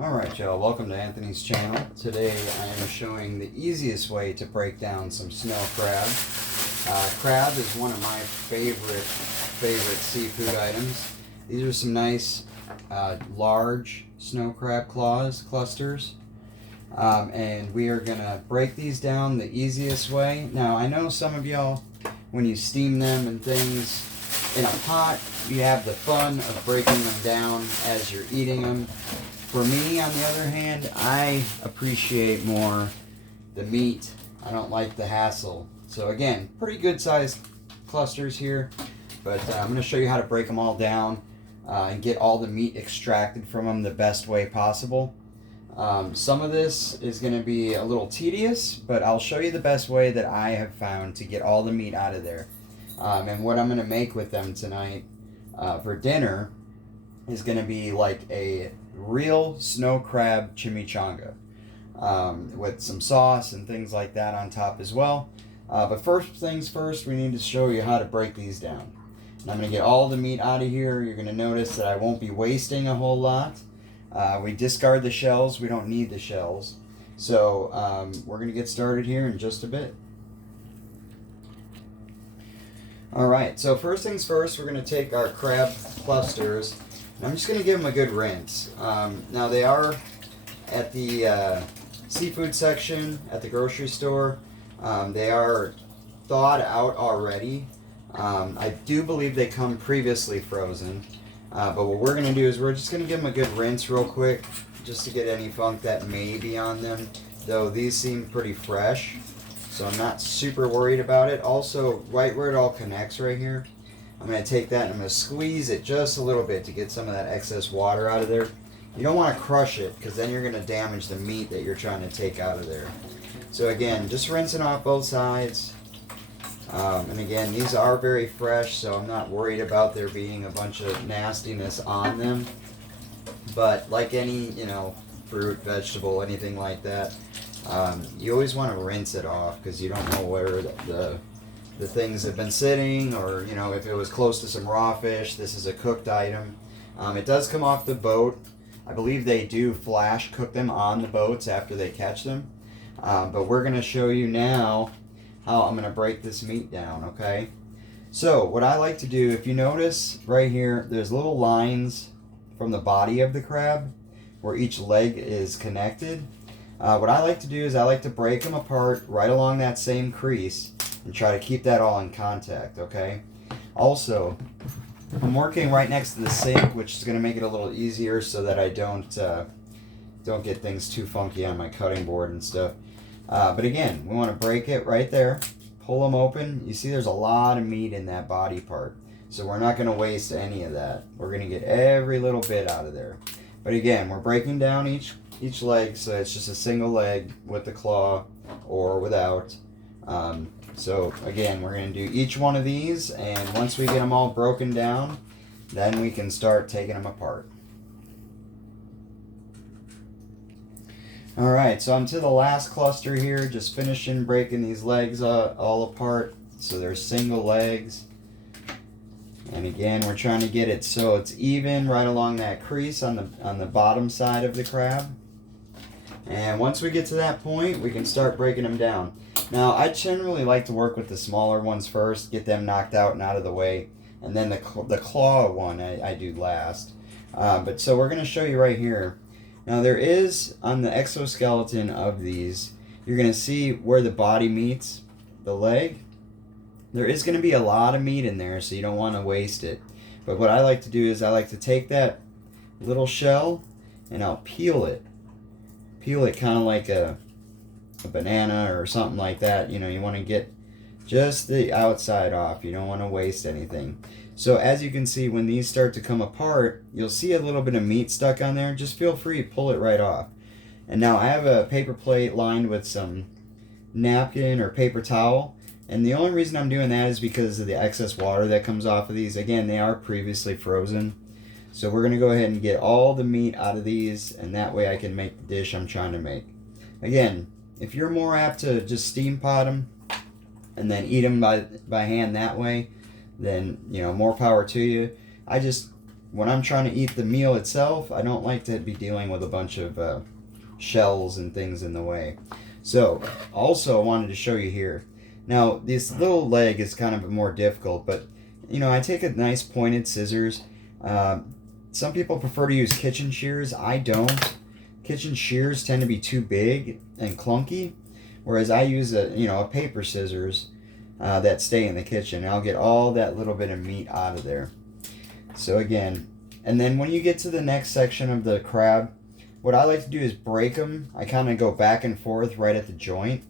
Alright y'all, welcome to Anthony's channel. Today I am showing the easiest way to break down some snow crab. Crab is one of my favorite seafood items. These are some nice large snow crab claws clusters. And we are going to break these down the easiest way. Now I know some of y'all, when you steam them and things in a pot, you have the fun of breaking them down as you're eating them. For me, on the other hand, I appreciate more the meat. I don't like the hassle. So again, pretty good sized clusters here, but I'm going to show you how to break them all down and get all the meat extracted from them the best way possible. Some of this is going to be a little tedious, but I'll show you the best way that I have found to get all the meat out of there. And what I'm going to make with them tonight for dinner is going to be like a real snow crab chimichanga with some sauce and things like that on top as well. But first things first, we need to show you how to break these down. And I'm going to get all the meat out of here. You're going to notice that I won't be wasting a whole lot. We discard the shells. We don't need the shells. So we're going to get started here in just a bit. Alright, so first things first, we're going to take our crab clusters. I'm just going to give them a good rinse. Now they are at the seafood section at the grocery store. They are thawed out already. I do believe they come previously frozen. But what we're going to do is we're just going to give them a good rinse real quick, just to get any funk that may be on them. Though these seem pretty fresh, so I'm not super worried about it. Also, right where it all connects right here, I'm going to take that and I'm going to squeeze it just a little bit to get some of that excess water out of there. You don't want to crush it, because then you're going to damage the meat that you're trying to take out of there. So again, just rinsing off both sides. And again, these are very fresh, so I'm not worried about there being a bunch of nastiness on them. But like any, fruit, vegetable, anything like that, you always want to rinse it off, because you don't know where the things have been sitting, or if it was close to some raw fish. This is a cooked item. It does come off the boat. I believe they do flash cook them on the boats after they catch them. But we're going to show you now how I'm going to break this meat down, okay? So what I like to do, if you notice right here, there's little lines from the body of the crab where each leg is connected. What I like to do is I like to break them apart right along that same crease and try to keep that all in contact, okay? Also, I'm working right next to the sink, which is going to make it a little easier so that I don't get things too funky on my cutting board and stuff. But again, we want to break it right there, pull them open. You see there's a lot of meat in that body part, so we're not going to waste any of that. We're going to get every little bit out of there. But again, we're breaking down each leg, so it's just a single leg with the claw or without. So again, we're going to do each one of these, and once we get them all broken down, then we can start taking them apart. Alright, so I'm to the last cluster here, just finishing breaking these legs all apart, so they're single legs. And again, we're trying to get it so it's even right along that crease on the bottom side of the crab. And once we get to that point, we can start breaking them down. Now, I generally like to work with the smaller ones first, get them knocked out and out of the way, and then the claw one I do last. But so we're going to show you right here. Now there is, on the exoskeleton of these, you're going to see where the body meets the leg. There is going to be a lot of meat in there, so you don't want to waste it. But what I like to do is I like to take that little shell and I'll peel it. Peel it kind of like a banana or something like that. You want to get just the outside off. You don't want to waste anything. So as you can see, when these start to come apart, you'll see a little bit of meat stuck on there. Just feel free to pull it right off. And now I have a paper plate lined with some napkin or paper towel. And the only reason I'm doing that is because of the excess water that comes off of these. Again, they are previously frozen. So we're going to go ahead and get all the meat out of these, and that way I can make the dish I'm trying to make. Again, if you're more apt to just steam pot them and then eat them by hand that way, then more power to you. I just when I'm trying to eat the meal itself, I don't like to be dealing with a bunch of shells and things in the way. So, also I wanted to show you here. Now, this little leg is kind of more difficult, but you know, I take a nice pointed scissors. Some people prefer to use kitchen shears. I don't. Kitchen shears tend to be too big and clunky, whereas I use a paper scissors that stay in the kitchen. I'll get all that little bit of meat out of there. So again, and then when you get to the next section of the crab, what I like to do is break them. I kind of go back and forth right at the joint,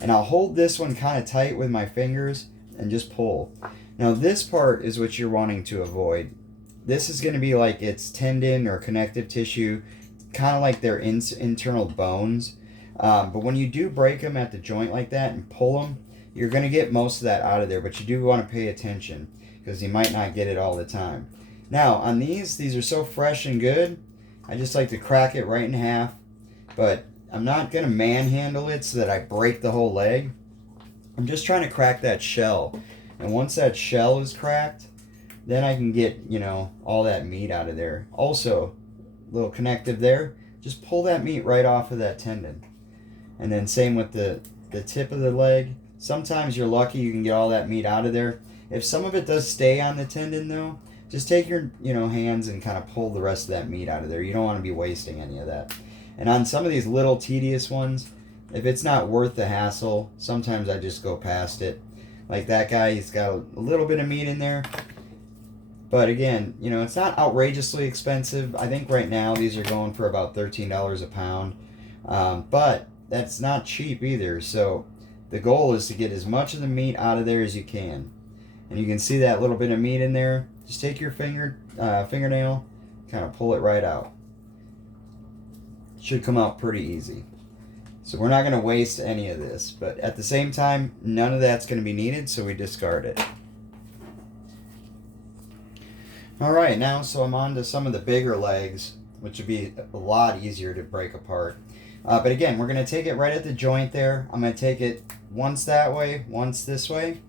and I'll hold this one kind of tight with my fingers and just pull. Now this part is what you're wanting to avoid. This is going to be like its tendon or connective tissue, kind of like their internal bones. But when you do break them at the joint like that and pull them, you're going to get most of that out of there, but you do want to pay attention because you might not get it all the time. Now on these are so fresh and good, I just like to crack it right in half, but I'm not going to manhandle it so that I break the whole leg. I'm just trying to crack that shell. And once that shell is cracked, then I can get, all that meat out of there. Also, little connective there, just pull that meat right off of that tendon. And then same with the tip of the leg. Sometimes you're lucky you can get all that meat out of there. If some of it does stay on the tendon though, just take your hands and kind of pull the rest of that meat out of there. You don't want to be wasting any of that. And on some of these little tedious ones, if it's not worth the hassle, sometimes I just go past it. Like that guy, he's got a little bit of meat in there. But again, it's not outrageously expensive. I think right now these are going for about $13 a pound. But that's not cheap either. So the goal is to get as much of the meat out of there as you can. And you can see that little bit of meat in there. Just take your fingernail, kind of pull it right out. Should come out pretty easy. So we're not going to waste any of this. But at the same time, none of that's going to be needed, so we discard it. Alright, now so I'm on to some of the bigger legs, which would be a lot easier to break apart. But again, we're going to take it right at the joint there. I'm going to take it once that way, once this way.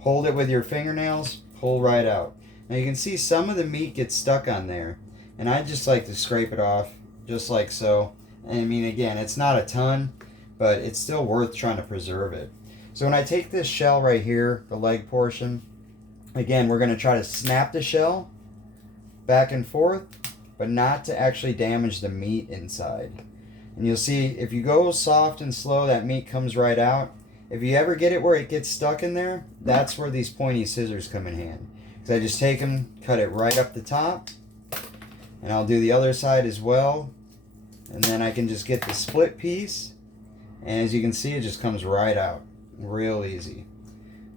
Hold it with your fingernails, pull right out. Now you can see some of the meat gets stuck on there, and I just like to scrape it off, just like so. And I mean, again, it's not a ton, but it's still worth trying to preserve it. So when I take this shell right here, the leg portion, again, we're going to try to snap the shell back and forth, but not to actually damage the meat inside. And you'll see if you go soft and slow, that meat comes right out. If you ever get it where it gets stuck in there, that's where these pointy scissors come in hand. Because I just take them, cut it right up the top, and I'll do the other side as well. And then I can just get the split piece, and as you can see, it just comes right out. Real easy.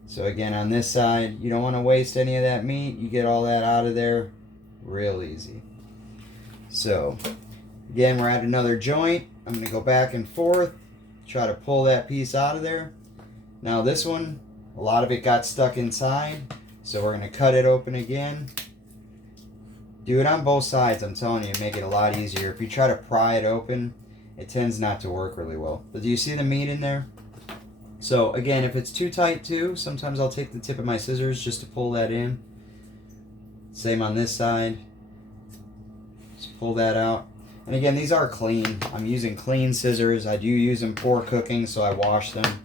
So again, on this side, you don't want to waste any of that meat. You get all that out of there real easy. So again, we're at another joint. I'm going to go back and forth, try to pull that piece out of there. Now this one, a lot of it got stuck inside, so we're going to cut it open again. Do it on both sides, I'm telling you, make it a lot easier. If you try to pry it open, it tends not to work really well. But do you see the meat in there? So again, if it's too tight too, sometimes I'll take the tip of my scissors just to pull that in. Same on this side. Just pull that out. And again, these are clean. I'm using clean scissors. I do use them for cooking, so I wash them.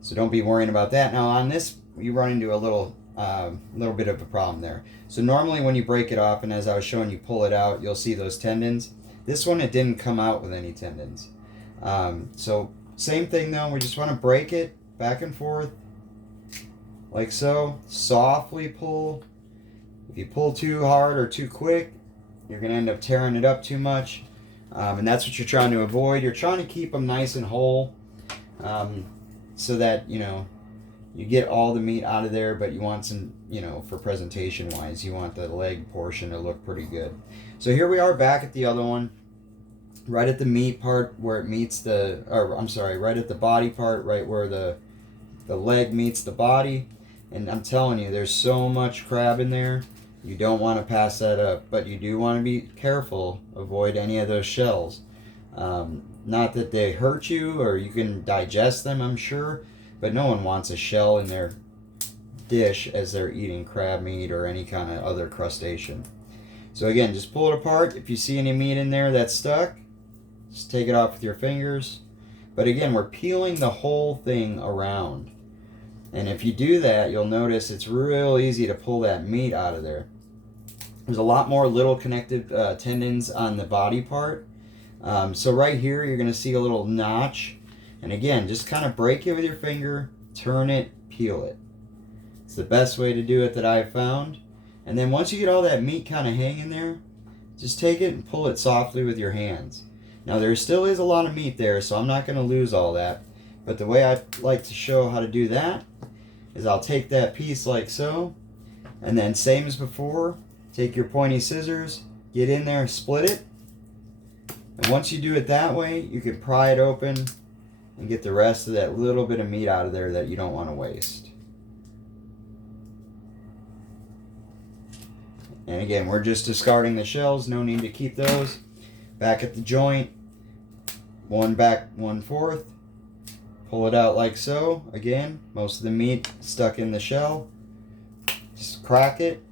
So don't be worrying about that. Now on this, you run into a little bit of a problem there. So normally when you break it off, and as I was showing you pull it out, you'll see those tendons. This one, it didn't come out with any tendons. So same thing though, we just want to break it back and forth like so. Softly pull. If you pull too hard or too quick, you're going to end up tearing it up too much. And that's what you're trying to avoid. You're trying to keep them nice and whole, so that, you get all the meat out of there, but you want some, for presentation wise, you want the leg portion to look pretty good. So here we are back at the other one, right at the meat part where it meets right at the body part, right where the leg meets the body. And I'm telling you, there's so much crab in there. You don't want to pass that up, but you do want to be careful, avoid any of those shells. Not that they hurt you or you can digest them, I'm sure, but no one wants a shell in their dish as they're eating crab meat or any kind of other crustacean. So again, just pull it apart. If you see any meat in there that's stuck, just take it off with your fingers. But again, we're peeling the whole thing around. And if you do that, you'll notice it's real easy to pull that meat out of there. There's a lot more little connective tendons on the body part. So right here, you're going to see a little notch. And again, just kind of break it with your finger, turn it, peel it. It's the best way to do it that I've found. And then once you get all that meat kind of hanging there, just take it and pull it softly with your hands. Now there still is a lot of meat there, so I'm not going to lose all that. But the way I like to show how to do that is I'll take that piece like so, and then same as before, take your pointy scissors, get in there, split it. And once you do it that way, you can pry it open and get the rest of that little bit of meat out of there that you don't want to waste. And again, we're just discarding the shells, no need to keep those. Back at the joint, one back 1/4. Pull it out like so. Again, most of the meat stuck in the shell. Just crack it,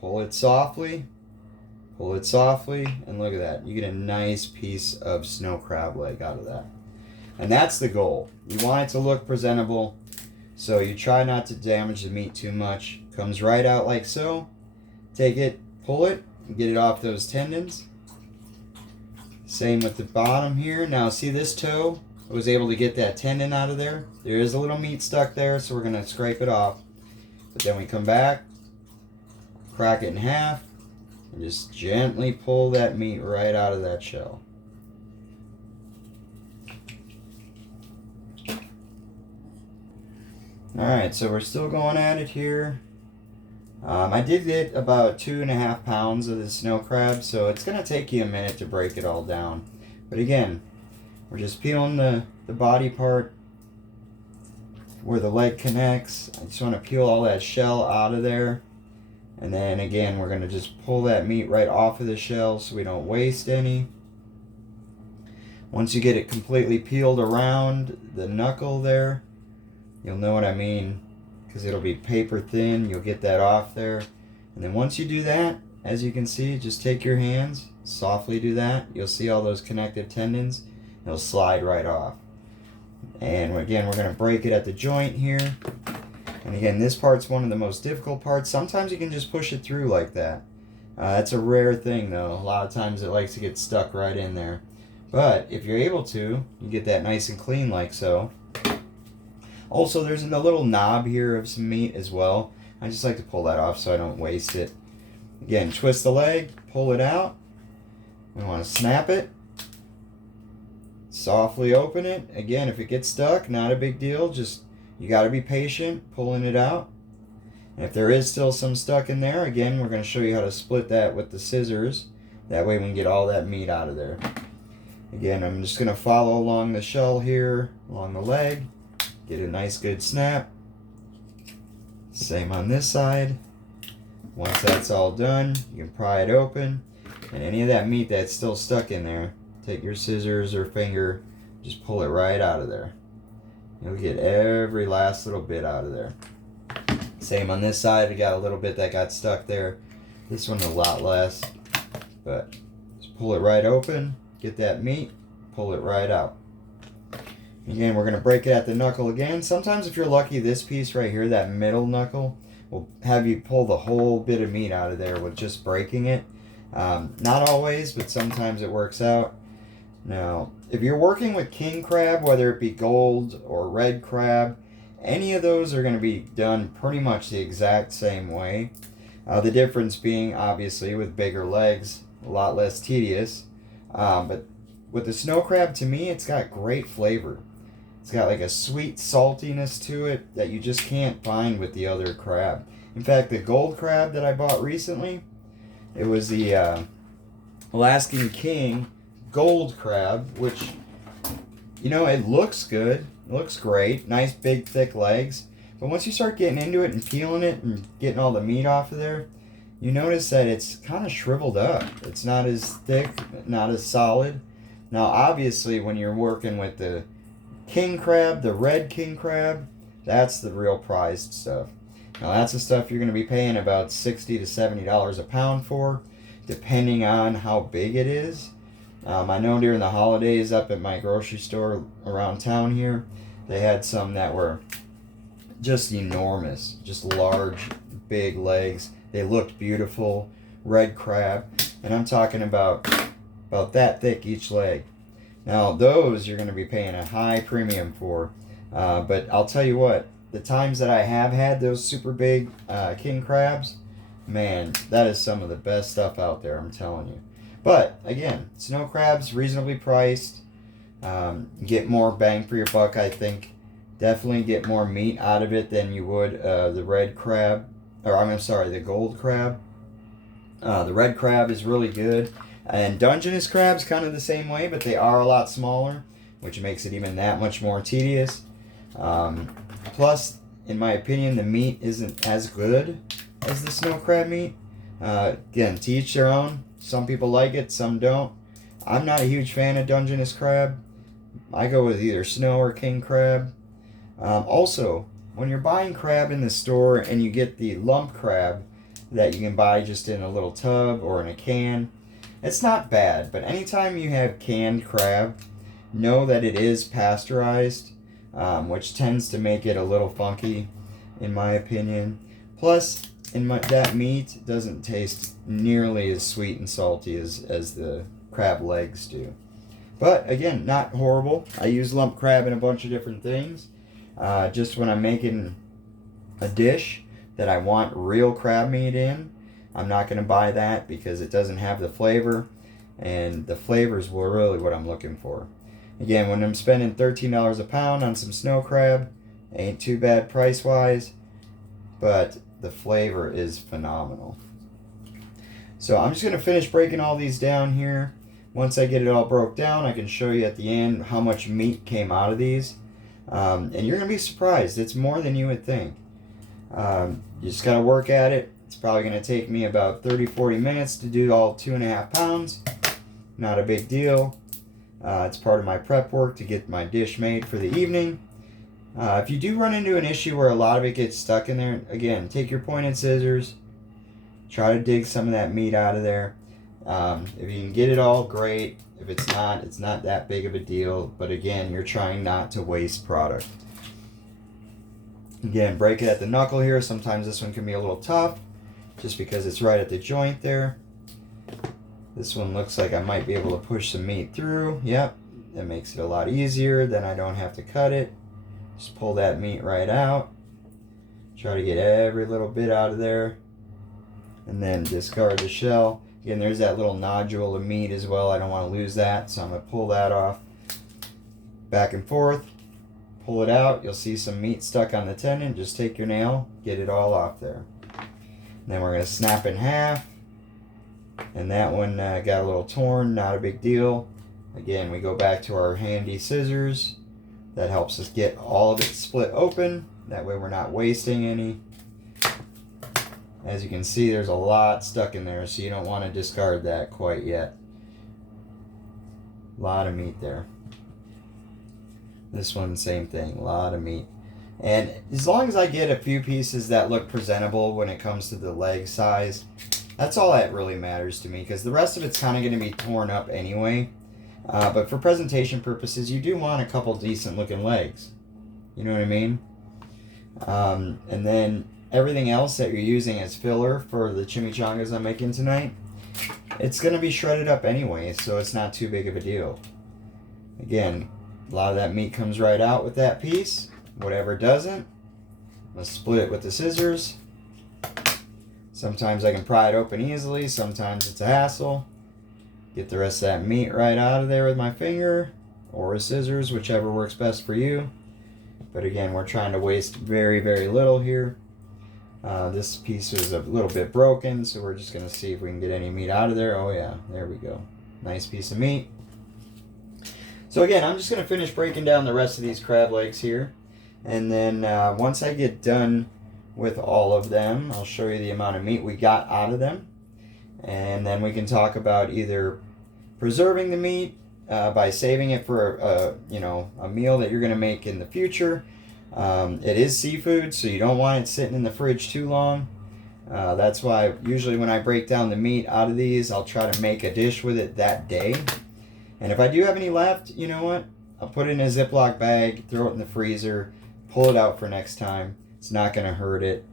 pull it softly, and look at that. You get a nice piece of snow crab leg out of that. And that's the goal. You want it to look presentable, so you try not to damage the meat too much. Comes right out like so. Take it, pull it, and get it off those tendons. Same with the bottom here. Now see this toe? I was able to get that tendon out of there. There is a little meat stuck there, so we're going to scrape it off. But then we come back, crack it in half, and just gently pull that meat right out of that shell. Alright, so we're still going at it here. I did get about 2.5 pounds of the snow crab, so it's going to take you a minute to break it all down. But again, we're just peeling the body part where the leg connects. I just want to peel all that shell out of there. And then again, we're going to just pull that meat right off of the shell so we don't waste any. Once you get it completely peeled around the knuckle there, you'll know what I mean, because it'll be paper thin. You'll get that off there. And then once you do that, as you can see, just take your hands, softly do that. You'll see all those connective tendons. They'll slide right off. And again, we're going to break it at the joint here. And again, this part's one of the most difficult parts. Sometimes you can just push it through like that. That's a rare thing though. A lot of times it likes to get stuck right in there. But if you're able to, you get that nice and clean like so. Also, there's a little knob here of some meat as well. I just like to pull that off so I don't waste it. Again, twist the leg, pull it out. We want to snap it. Softly open it. Again, if it gets stuck, not a big deal. Just, you got to be patient pulling it out. And if there is still some stuck in there, again, we're going to show you how to split that with the scissors. That way we can get all that meat out of there. Again, I'm just going to follow along the shell here, along the leg. Get a nice good snap. Same on this side. Once that's all done, you can pry it open. And any of that meat that's still stuck in there, take your scissors or finger, just pull it right out of there. You'll get every last little bit out of there. Same on this side, we got a little bit that got stuck there. This one a lot less. But just pull it right open, get that meat, pull it right out. Again, we're going to break it at the knuckle again. Sometimes if you're lucky, this piece right here, that middle knuckle, will have you pull the whole bit of meat out of there with just breaking it. Not always, but sometimes it works out. Now, if you're working with king crab, whether it be gold or red crab, any of those are going to be done pretty much the exact same way. The difference being, obviously, with bigger legs, a lot less tedious. But with the snow crab, to me, it's got great flavor. It's got like a sweet saltiness to it that you just can't find with the other crab. In fact, the gold crab that I bought recently, it was the Alaskan King gold crab, which, you know, it looks good. It looks great. Nice, big, thick legs. But once you start getting into it and peeling it and getting all the meat off of there, you notice that it's kind of shriveled up. It's not as thick, not as solid. Now, obviously, when you're working with the king crab, the red king crab, that's the real prized stuff. Now that's the stuff you're going to be paying about $60 to $70 a pound for, depending on how big it is. I know during the holidays up at my grocery store around town here, they had some that were just enormous, just large, big legs. They looked beautiful, red crab, and I'm talking about that thick each leg. Now those you're going to be paying a high premium for, but I'll tell you what, the times that I have had those super big king crabs, man, that is some of the best stuff out there, I'm telling you. But again, snow crabs, reasonably priced. Get more bang for your buck, I think. Definitely get more meat out of it than you would the red crab, or I'm sorry, the gold crab. The red crab is really good. And Dungeness crab's kind of the same way, but they are a lot smaller, which makes it even that much more tedious. Plus, in my opinion, the meat isn't as good as the snow crab meat. Again, to each their own. Some people like it, some don't. I'm not a huge fan of Dungeness crab. I go with either snow or king crab. Also, when you're buying crab in the store and you get the lump crab that you can buy just in a little tub or in a can, it's not bad. But anytime you have canned crab, know that it is pasteurized, which tends to make it a little funky, in my opinion. Plus, that meat doesn't taste nearly as sweet and salty as the crab legs do. But again, not horrible. I use lump crab in a bunch of different things. Just when I'm making a dish that I want real crab meat in, I'm not going to buy that because it doesn't have the flavor, and the flavors were really what I'm looking for. Again, when I'm spending $13 a pound on some snow crab, ain't too bad price-wise, but the flavor is phenomenal. So I'm just going to finish breaking all these down here. Once I get it all broke down, I can show you at the end how much meat came out of these. And you're going to be surprised. It's more than you would think. You just got to work at it. It's probably going to take me about 30-40 minutes to do all 2.5 pounds. Not a big deal. It's part of my prep work to get my dish made for the evening. If you do run into an issue where a lot of it gets stuck in there, again, take your pointed scissors, try to dig some of that meat out of there. If you can get it all, great. If it's not that big of a deal. But again, you're trying not to waste product. Again, break it at the knuckle here. Sometimes this one can be a little tough just because it's right at the joint there. This one looks like I might be able to push some meat through. Yep, that makes it a lot easier. Then I don't have to cut it. Just pull that meat right out. Try to get every little bit out of there. And then discard the shell. Again, there's that little nodule of meat as well. I don't want to lose that, so I'm going to pull that off. Back and forth. Pull it out. You'll see some meat stuck on the tendon. Just take your nail, get it all off there. And then we're going to snap in half. And that one got a little torn, not a big deal. Again, we go back to our handy scissors. That helps us get all of it split open. That way we're not wasting any. As you can see, there's a lot stuck in there, so you don't want to discard that quite yet. A lot of meat there. This one, same thing, a lot of meat. And as long as I get a few pieces that look presentable when it comes to the leg size, that's all that really matters to me, because the rest of it's kind of going to be torn up anyway. But for presentation purposes, you do want a couple decent looking legs. You know what I mean? And then everything else that you're using as filler for the chimichangas I'm making tonight, it's going to be shredded up anyway, so it's not too big of a deal. Again, a lot of that meat comes right out with that piece. Whatever doesn't, let's split it with the scissors. Sometimes I can pry it open easily, sometimes it's a hassle. Get the rest of that meat right out of there with my finger or with scissors, whichever works best for you. But again, we're trying to waste very, very little here. This piece is a little bit broken, so we're just going to see if we can get any meat out of there. Oh yeah, there we go. Nice piece of meat. So again, I'm just going to finish breaking down the rest of these crab legs here. And then once I get done with all of them, I'll show you the amount of meat we got out of them. And then we can talk about either preserving the meat by saving it for a meal that you're going to make in the future, It is seafood, so you don't want it sitting in the fridge too long. That's why usually when I break down the meat out of these, I'll try to make a dish with it that day. And if I do have any left, you know what? I'll put it in a Ziploc bag, throw it in the freezer, pull it out for next time. It's not going to hurt it.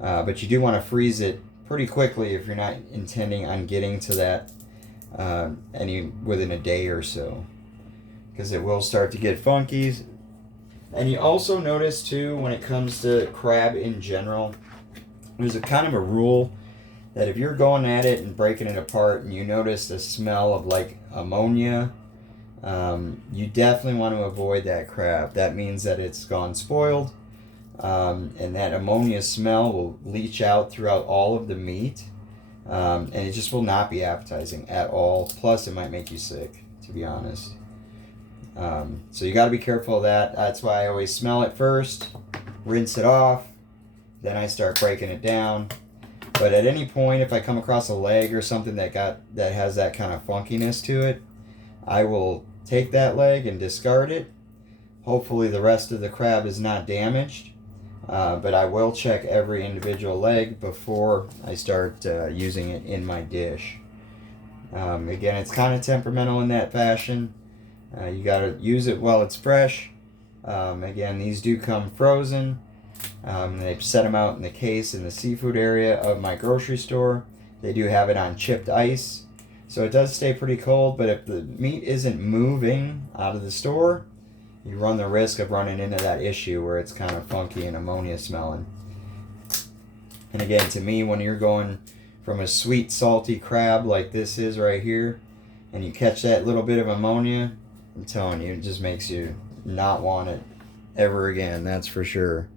But you do want to freeze it pretty quickly if you're not intending on getting to that within a day or so, because it will start to get funky. And you also notice too, when it comes to crab in general, there's a kind of a rule that if you're going at it and breaking it apart and you notice the smell of like ammonia, you definitely want to avoid that crab. That means that it's gone spoiled, and that ammonia smell will leach out throughout all of the meat, and it just will not be appetizing at all. Plus, it might make you sick, to be honest. So you got to be careful of that. That's why I always smell it first, rinse it off, then I start breaking it down. But at any point, if I come across a leg or something that has that kind of funkiness to it, I will take that leg and discard it. Hopefully the rest of the crab is not damaged, but I will check every individual leg before I start using it in my dish. Again, it's kind of temperamental in that fashion. You got to use it while it's fresh. Again, these do come frozen. They've set them out in the case in the seafood area of my grocery store. They do have it on chipped ice, so it does stay pretty cold. But if the meat isn't moving out of the store, you run the risk of running into that issue where it's kind of funky and ammonia smelling. And again, to me, when you're going from a sweet, salty crab like this is right here, and you catch that little bit of ammonia, I'm telling you, it just makes you not want it ever again, that's for sure.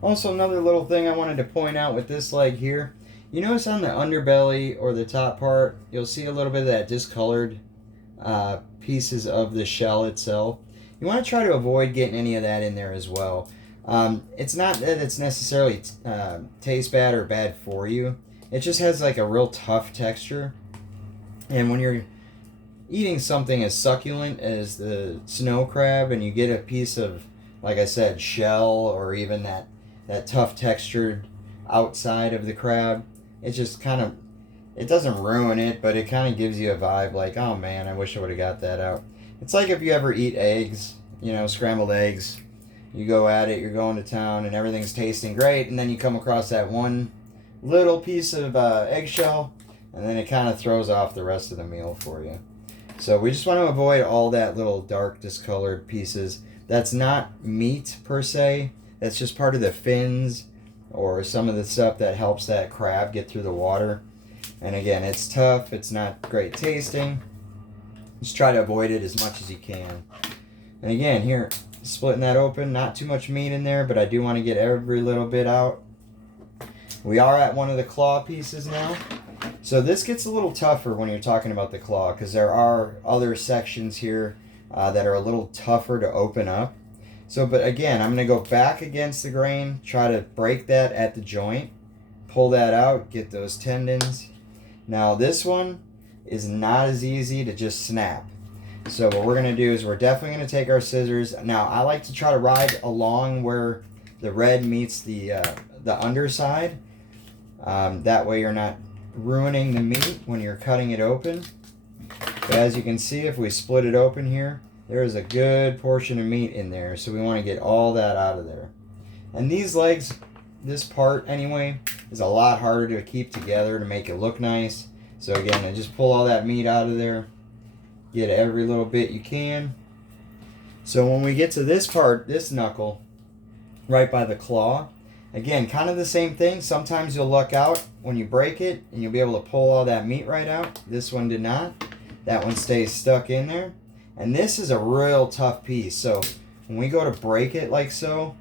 Also, another little thing I wanted to point out with this leg here, you notice on the underbelly or the top part, you'll see a little bit of that discolored pieces of the shell itself. You want to try to avoid getting any of that in there as well. It's not that it's necessarily tastes bad or bad for you. It just has like a real tough texture. And when you're eating something as succulent as the snow crab and you get a piece of, like I said, shell or even that tough textured outside of the crab, it just kind of, it doesn't ruin it, but it kind of gives you a vibe like, oh man, I wish I would have got that out. It's like if you ever eat eggs, scrambled eggs. You go at it, you're going to town, and everything's tasting great, and then you come across that one little piece of eggshell, and then it kind of throws off the rest of the meal for you. So we just want to avoid all that little dark discolored pieces. That's not meat per se. That's just part of the fins or some of the stuff that helps that crab get through the water. And again, it's tough. It's not great tasting. Just try to avoid it as much as you can. And again, here, splitting that open. Not too much meat in there, but I do want to get every little bit out. We are at one of the claw pieces now. So this gets a little tougher when you're talking about the claw, because there are other sections here that are a little tougher to open up. So, but again, I'm going to go back against the grain, try to break that at the joint, pull that out, get those tendons. Now this one is not as easy to just snap. So what we're going to do is we're definitely going to take our scissors. Now I like to try to ride along where the red meets the underside. That way you're not ruining the meat when you're cutting it open. But as you can see, if we split it open here, there is a good portion of meat in there, so we want to get all that out of there. And these legs, this part anyway, is a lot harder to keep together to make it look nice. So again, I just pull all that meat out of there, get every little bit you can. So when we get to this part, this knuckle, right by the claw, again, kind of the same thing. Sometimes you'll luck out when you break it and you'll be able to pull all that meat right out. This one did not. That one stays stuck in there. And this is a real tough piece. So when we go to break it like so,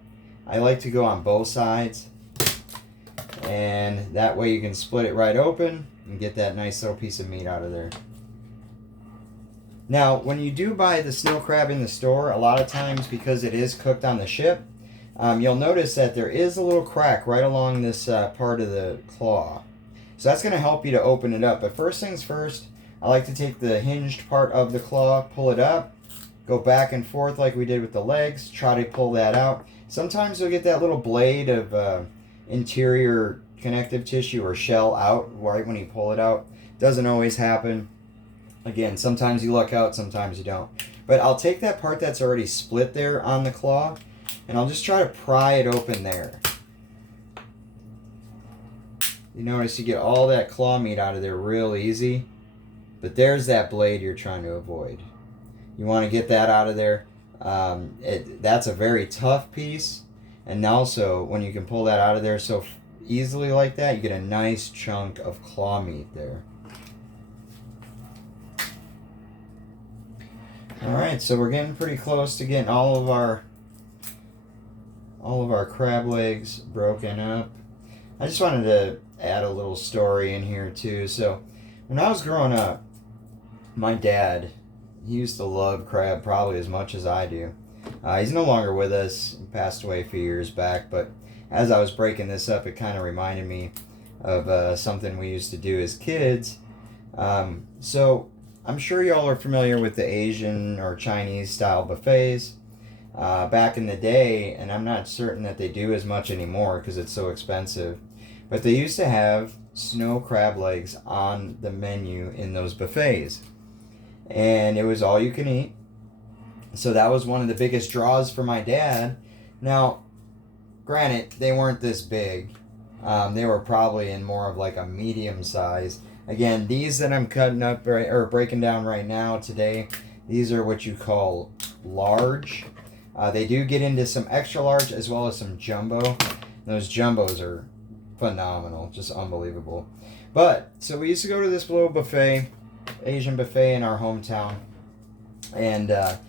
I like to go on both sides. And that way you can split it right open and get that nice little piece of meat out of there. Now, when you do buy the snow crab in the store, a lot of times because it is cooked on the ship, you'll notice that there is a little crack right along this part of the claw. So that's going to help you to open it up. But first things first, I like to take the hinged part of the claw, pull it up, go back and forth like we did with the legs, try to pull that out. sometimes you'll get that little blade of interior connective tissue or shell out right when you pull it out. Doesn't always happen. Again, sometimes you luck out, sometimes you don't. But I'll take that part that's already split there on the claw, and I'll just try to pry it open there. You notice you get all that claw meat out of there real easy, but there's that blade you're trying to avoid. You want to get that out of there. That's a very tough piece, and also when you can pull that out of there so easily like that, you get a nice chunk of claw meat there. Alright, so we're getting pretty close to getting all of our crab legs broken up. I just wanted to add a little story in here too. So when I was growing up, my dad, he used to love crab probably as much as I do. He's no longer with us. He passed away a few years back, but as I was breaking this up, it kind of reminded me of something we used to do as kids. So I'm sure y'all are familiar with the Asian or Chinese style buffets. Back in the day, and I'm not certain that they do as much anymore because it's so expensive, but they used to have snow crab legs on the menu in those buffets. And it was all you can eat. So that was one of the biggest draws for my dad. Now, granted, they weren't this big. They were probably in more of like a medium size. Again, these that I'm cutting up or breaking down right now today, these are what you call large. They do get into some extra large as well as some jumbo. Those jumbos are phenomenal, just unbelievable. But, so we used to go to this little buffet, Asian buffet in our hometown. And it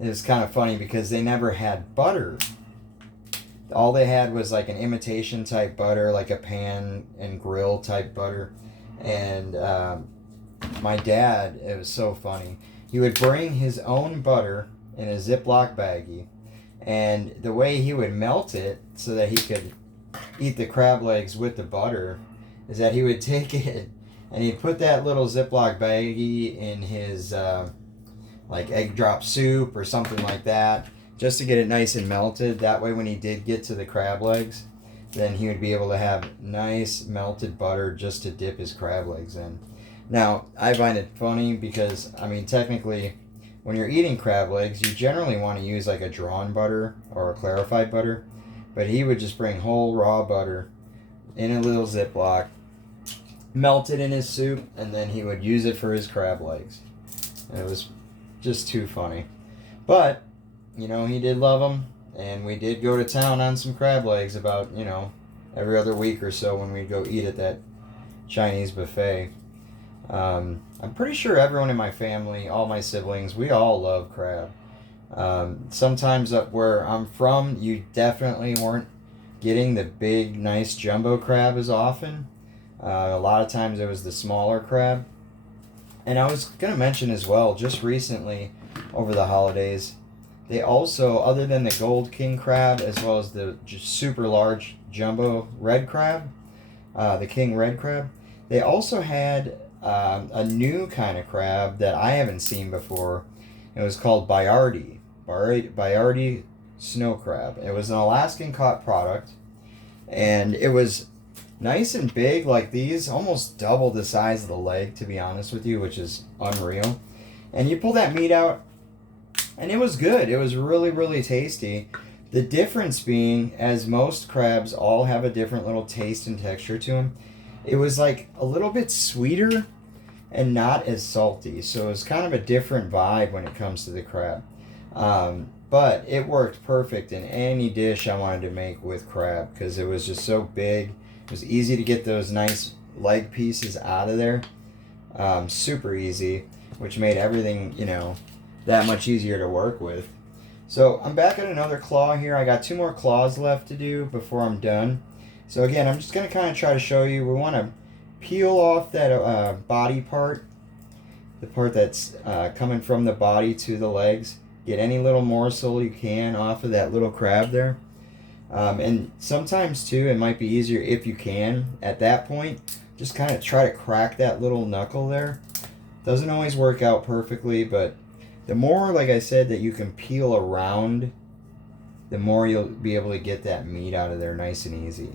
was kind of funny because they never had butter. All they had was like an imitation type butter, like a pan and grill type butter. And my dad, it was so funny. He would bring his own butter in a Ziploc baggie, and the way he would melt it so that he could eat the crab legs with the butter is that he would take it and he'd put that little Ziploc baggie in his like egg drop soup or something like that, just to get it nice and melted. That way when he did get to the crab legs, then he would be able to have nice melted butter just to dip his crab legs in. Now, I find it funny because, I mean, technically, when you're eating crab legs, you generally want to use like a drawn butter or a clarified butter. But he would just bring whole raw butter in a little Ziploc, melt it in his soup, and then he would use it for his crab legs. And it was just too funny. But, you know, he did love them. And we did go to town on some crab legs about, you know, every other week or so when we'd go eat at that Chinese buffet. I'm pretty sure everyone in my family, all my siblings, we all love crab. Sometimes up where I'm from, you definitely weren't getting the big, nice jumbo crab as often. A lot of times it was the smaller crab. And I was going to mention as well, just recently over the holidays, they also, other than the Gold King crab as well as the just super large jumbo red crab, the King red crab, they also had a new kind of crab that I haven't seen before. It was called Bayardi snow crab. It was an Alaskan caught product, and it was nice and big like these, almost double the size of the leg, to be honest with you, which is unreal. And you pull that meat out, and it was good. It was really, really tasty. The difference being, as most crabs all have a different little taste and texture to them, it was like a little bit sweeter and not as salty. So it was kind of a different vibe when it comes to the crab. But it worked perfect in any dish I wanted to make with crab because it was just so big. It was easy to get those nice leg pieces out of there. Super easy, which made everything, you know, that much easier to work with. So I'm back at another claw here. I got 2 more claws left to do before I'm done. So again, I'm just going to kind of try to show you. We want to peel off that body part, the part that's coming from the body to the legs. Get any little morsel you can off of that little crab there. And sometimes too, it might be easier if you can, at that point, just kind of try to crack that little knuckle there. Doesn't always work out perfectly, but the more, like I said, that you can peel around the more you'll be able to get that meat out of there nice and easy.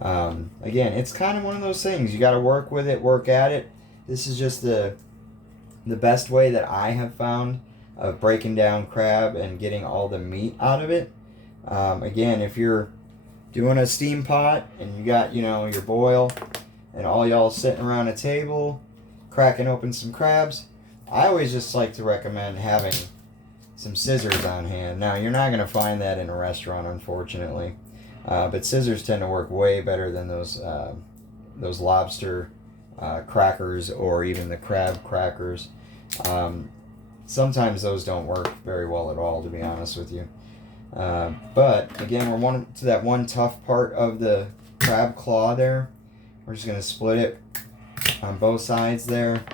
Again, it's kind of one of those things. You got to work with it, work at it. This is just the best way that I have found of breaking down crab and getting all the meat out of it. Again, if you're doing a steam pot and you got, your boil and all y'all sitting around a table cracking open some crabs, I always just like to recommend having some scissors on hand. Now, you're not going to find that in a restaurant, unfortunately, but scissors tend to work way better than those lobster crackers or even the crab crackers. Sometimes those don't work very well at all, to be honest with you. But again, we're to that one tough part of the crab claw there. We're just going to split it on both sides there.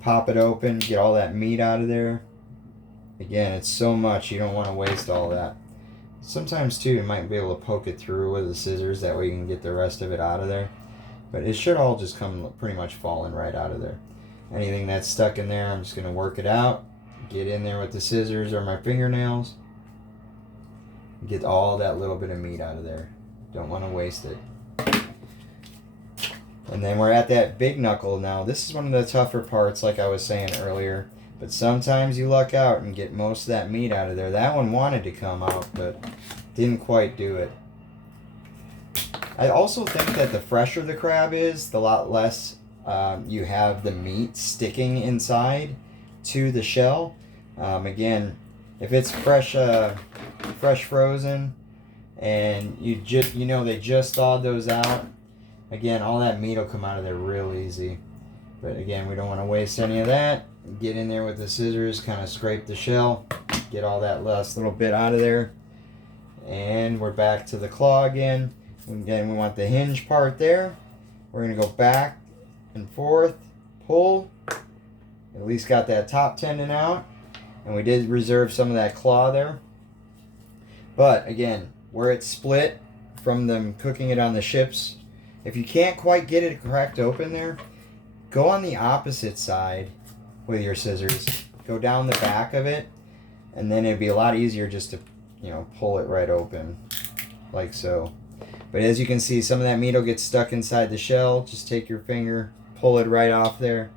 Pop it open, get all that meat out of there. Again, it's so much, you don't want to waste all that. Sometimes too, you might be able to poke it through with the scissors, that way you can get the rest of it out of there. But it should all just come pretty much falling right out of there. Anything that's stuck in there, I'm just going to work it out. Get in there with the scissors or my fingernails. Get all that little bit of meat out of there. Don't want to waste it. And then we're at that big knuckle now. This is one of the tougher parts, like I was saying earlier. But sometimes you luck out and get most of that meat out of there. That one wanted to come out, but didn't quite do it. I also think that the fresher the crab is, the lot less you have the meat sticking inside to the shell. Again, if it's fresh frozen, and they just thawed those out, again, all that meat will come out of there real easy. But again, we don't want to waste any of that. Get in there with the scissors, kind of scrape the shell, get all that last little bit out of there. And we're back to the claw again. Again, we want the hinge part there. We're going to go back and forth, pull. At least got that top tendon out. And we did reserve some of that claw there. But again, where it's split from them cooking it on the ships, if you can't quite get it cracked open there, go on the opposite side with your scissors. Go down the back of it, and then it'd be a lot easier just to, pull it right open, like so. But as you can see, some of that meat will get stuck inside the shell. Just take your finger, pull it right off there.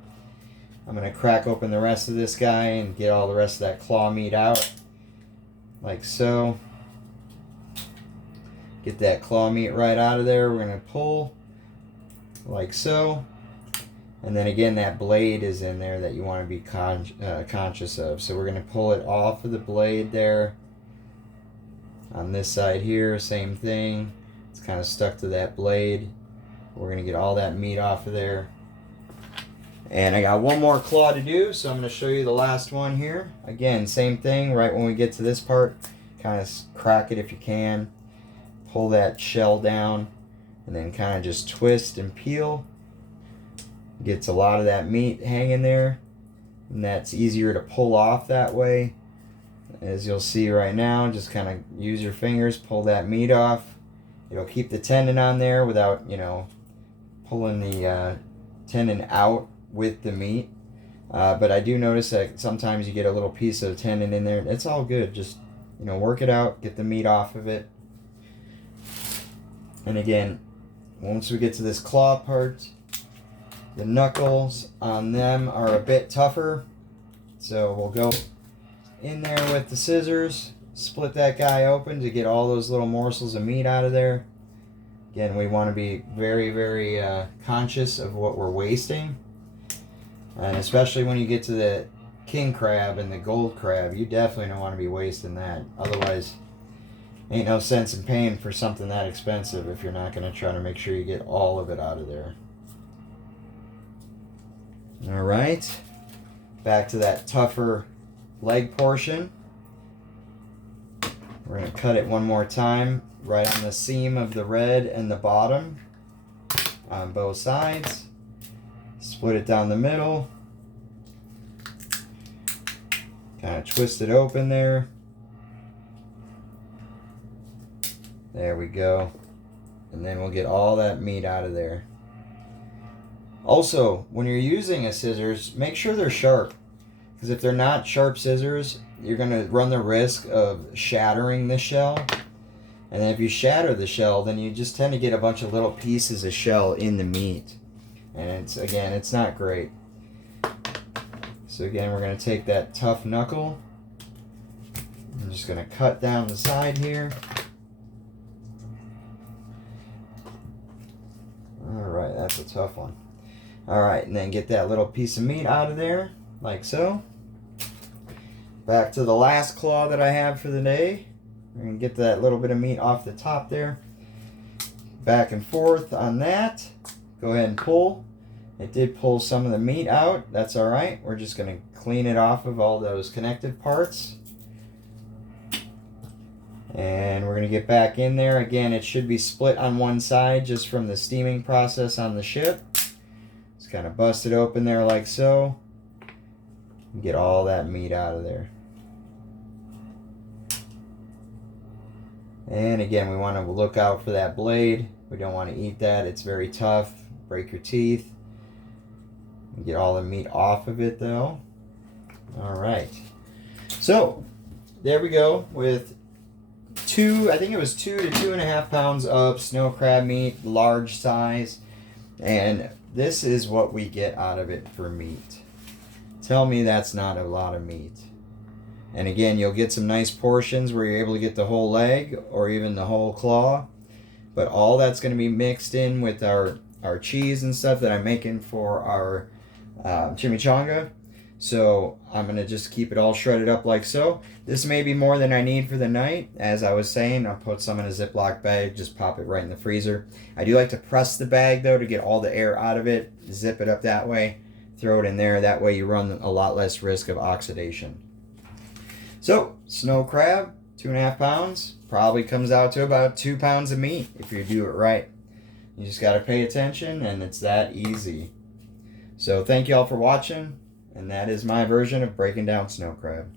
I'm going to crack open the rest of this guy and get all the rest of that claw meat out, like so. Get that claw meat right out of there. We're going to pull, like so. And then again, that blade is in there that you want to be conscious of. So we're going to pull it off of the blade there. On this side here, same thing. It's kind of stuck to that blade. We're going to get all that meat off of there. And I got one more claw to do, so I'm going to show you the last one here. Again, same thing. Right when we get to this part, kind of crack it if you can. Pull that shell down, and then kind of just twist and peel. Gets a lot of that meat hanging there, and that's easier to pull off that way. As you'll see right now, just kind of use your fingers, pull that meat off. It'll keep the tendon on there without, pulling the tendon out with the meat. But I do notice that sometimes you get a little piece of tendon in there. It's all good. Just, work it out, get the meat off of it. And again, once we get to this claw part, the knuckles on them are a bit tougher. So we'll go in there with the scissors, split that guy open to get all those little morsels of meat out of there. Again, we want to be very, very conscious of what we're wasting. And especially when you get to the king crab and the gold crab, you definitely don't want to be wasting that. Otherwise, ain't no sense in paying for something that expensive if you're not going to try to make sure you get all of it out of there. Alright, back to that tougher leg portion. We're going to cut it one more time right on the seam of the red and the bottom on both sides. Split it down the middle. Kind of twist it open there. There we go. And then we'll get all that meat out of there. Also, when you're using a scissors, make sure they're sharp. because if they're not sharp scissors, you're going to run the risk of shattering the shell. And then if you shatter the shell, then you just tend to get a bunch of little pieces of shell in the meat. And it's not great. So again, we're going to take that tough knuckle. I'm just going to cut down the side here. Alright, that's a tough one. Alright, and then get that little piece of meat out of there, like so. Back to the last claw that I have for the day. We're going to get that little bit of meat off the top there. Back and forth on that. Go ahead and pull. It did pull some of the meat out. That's alright. We're just going to clean it off of all those connective parts. And we're going to get back in there. Again, it should be split on one side just from the steaming process on the ship. Just kind of bust it open there like so. And get all that meat out of there. And again, we want to look out for that blade. We don't want to eat that. It's very tough. Break your teeth. Get all the meat off of it though. Alright. So, there we go with I think it was 2 to 2.5 pounds of snow crab meat, large size. And this is what we get out of it for meat. Tell me that's not a lot of meat. And again, you'll get some nice portions where you're able to get the whole leg or even the whole claw. But all that's going to be mixed in with our cheese and stuff that I'm making for our chimichanga. So I'm going to just keep it all shredded up like so. This may be more than I need for the night. As I was saying, I'll put some in a Ziploc bag, just pop it right in the freezer. I do like to press the bag though to get all the air out of it. Zip it up that way, throw it in there. That way you run a lot less risk of oxidation. So, snow crab, 2.5 pounds, probably comes out to about 2 pounds of meat if you do it right. You just got to pay attention and it's that easy. So thank you all for watching. And that is my version of breaking down snow crab.